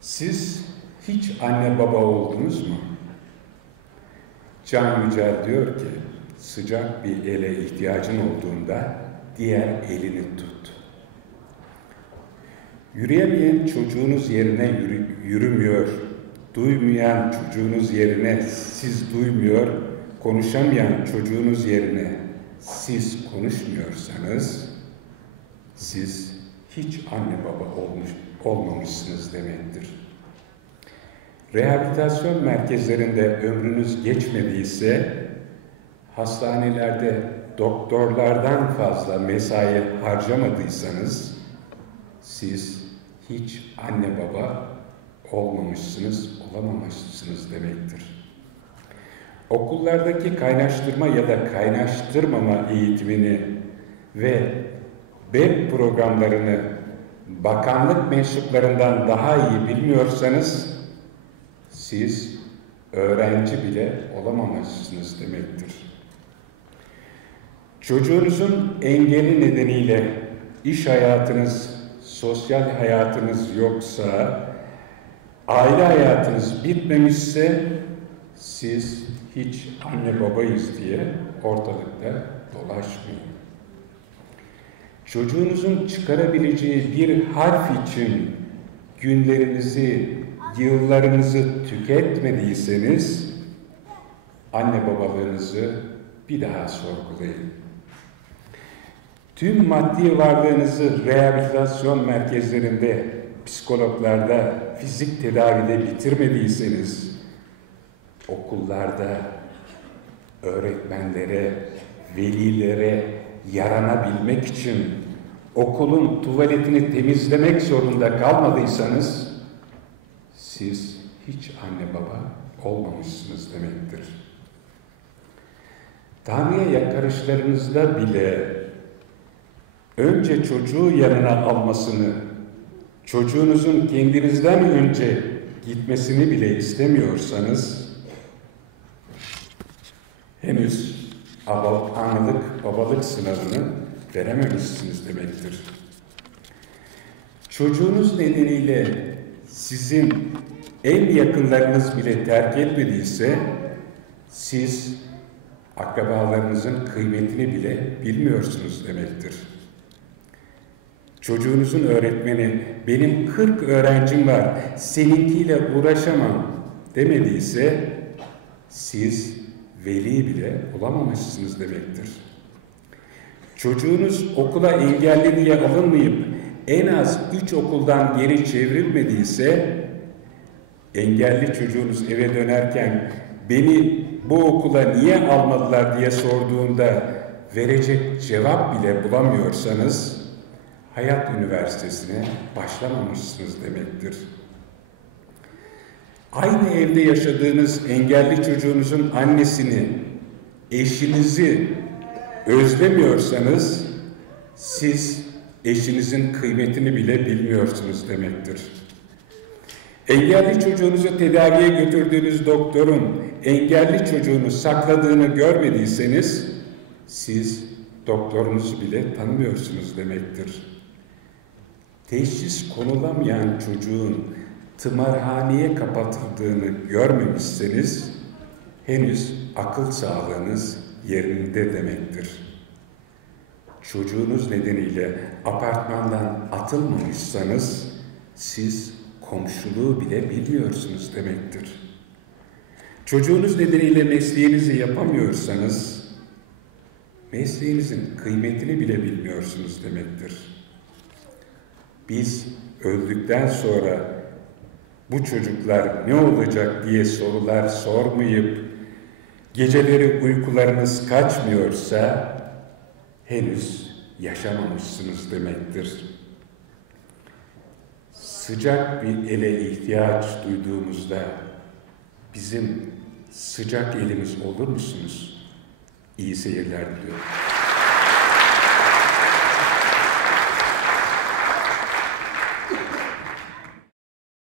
Siz hiç anne baba oldunuz mu? Can Yücel diyor ki, sıcak bir ele ihtiyacın olduğunda diğer elini tut. Yürüyemeyen çocuğunuz yerine yürü, yürümüyor, duymayan çocuğunuz yerine siz duymuyor, konuşamayan çocuğunuz yerine siz konuşmuyorsanız siz hiç anne baba olmuş, olmamışsınız demektir. Rehabilitasyon merkezlerinde ömrünüz geçmediyse hastanelerde doktorlardan fazla mesai harcamadıysanız siz hiç anne baba olmamışsınız, olamamışsınız demektir. Okullardaki kaynaştırma ya da kaynaştırmama eğitimini ve web programlarını bakanlık mensuplarından daha iyi bilmiyorsanız siz öğrenci bile olamamışsınız demektir. Çocuğunuzun engeli nedeniyle iş hayatınız, sosyal hayatınız yoksa, aile hayatınız bitmemişse siz hiç anne babayız diye ortalıkta dolaşmayın. Çocuğunuzun çıkarabileceği bir harf için günlerinizi, yıllarınızı tüketmediyseniz anne babalığınızı bir daha sorgulayın. Tüm maddi varlığınızı rehabilitasyon merkezlerinde, psikologlarda, fizik tedavide bitirmediyseniz, okullarda öğretmenlere, velilere yaranabilmek için okulun tuvaletini temizlemek zorunda kalmadıysanız, siz hiç anne baba olmamışsınız demektir. Tanrı'ya yakarışlarınızda bile önce çocuğu yanına almasını, çocuğunuzun kendinizden önce gitmesini bile istemiyorsanız, henüz analık, babalık sınavını verememişsiniz demektir. Çocuğunuz nedeniyle sizin en yakınlarınız bile terk etmediyse, siz akrabalarınızın kıymetini bile bilmiyorsunuz demektir. Çocuğunuzun öğretmeni benim 40 öğrencim var seninkiyle uğraşamam demediyse siz veli bile olamamışsınız demektir. Çocuğunuz okula engelli diye alınmayıp en az üç okuldan geri çevrilmediyse engelli çocuğunuz eve dönerken beni bu okula niye almadılar diye sorduğunda verecek cevap bile bulamıyorsanız Hayat Üniversitesi'ne başlamamışsınız demektir. Aynı evde yaşadığınız engelli çocuğunuzun annesini, eşinizi özlemiyorsanız siz eşinizin kıymetini bile bilmiyorsunuz demektir. Engelli çocuğunuzu tedaviye götürdüğünüz doktorun engelli çocuğunu sakladığını görmediyseniz siz doktorunuzu bile tanımıyorsunuz demektir. Teşhis konulamayan çocuğun tımarhaneye kapatıldığını görmemişseniz henüz akıl sağlığınız yerinde demektir. Çocuğunuz nedeniyle apartmandan atılmamışsanız siz komşuluğu bile bilmiyorsunuz demektir. Çocuğunuz nedeniyle mesleğinizi yapamıyorsanız mesleğinizin kıymetini bile bilmiyorsunuz demektir. Biz öldükten sonra bu çocuklar ne olacak diye sorular sormayıp geceleri uykularınız kaçmıyorsa henüz yaşamamışsınız demektir. Sıcak bir ele ihtiyaç duyduğumuzda bizim sıcak elimiz olur musunuz? İyi seyirler diliyorum.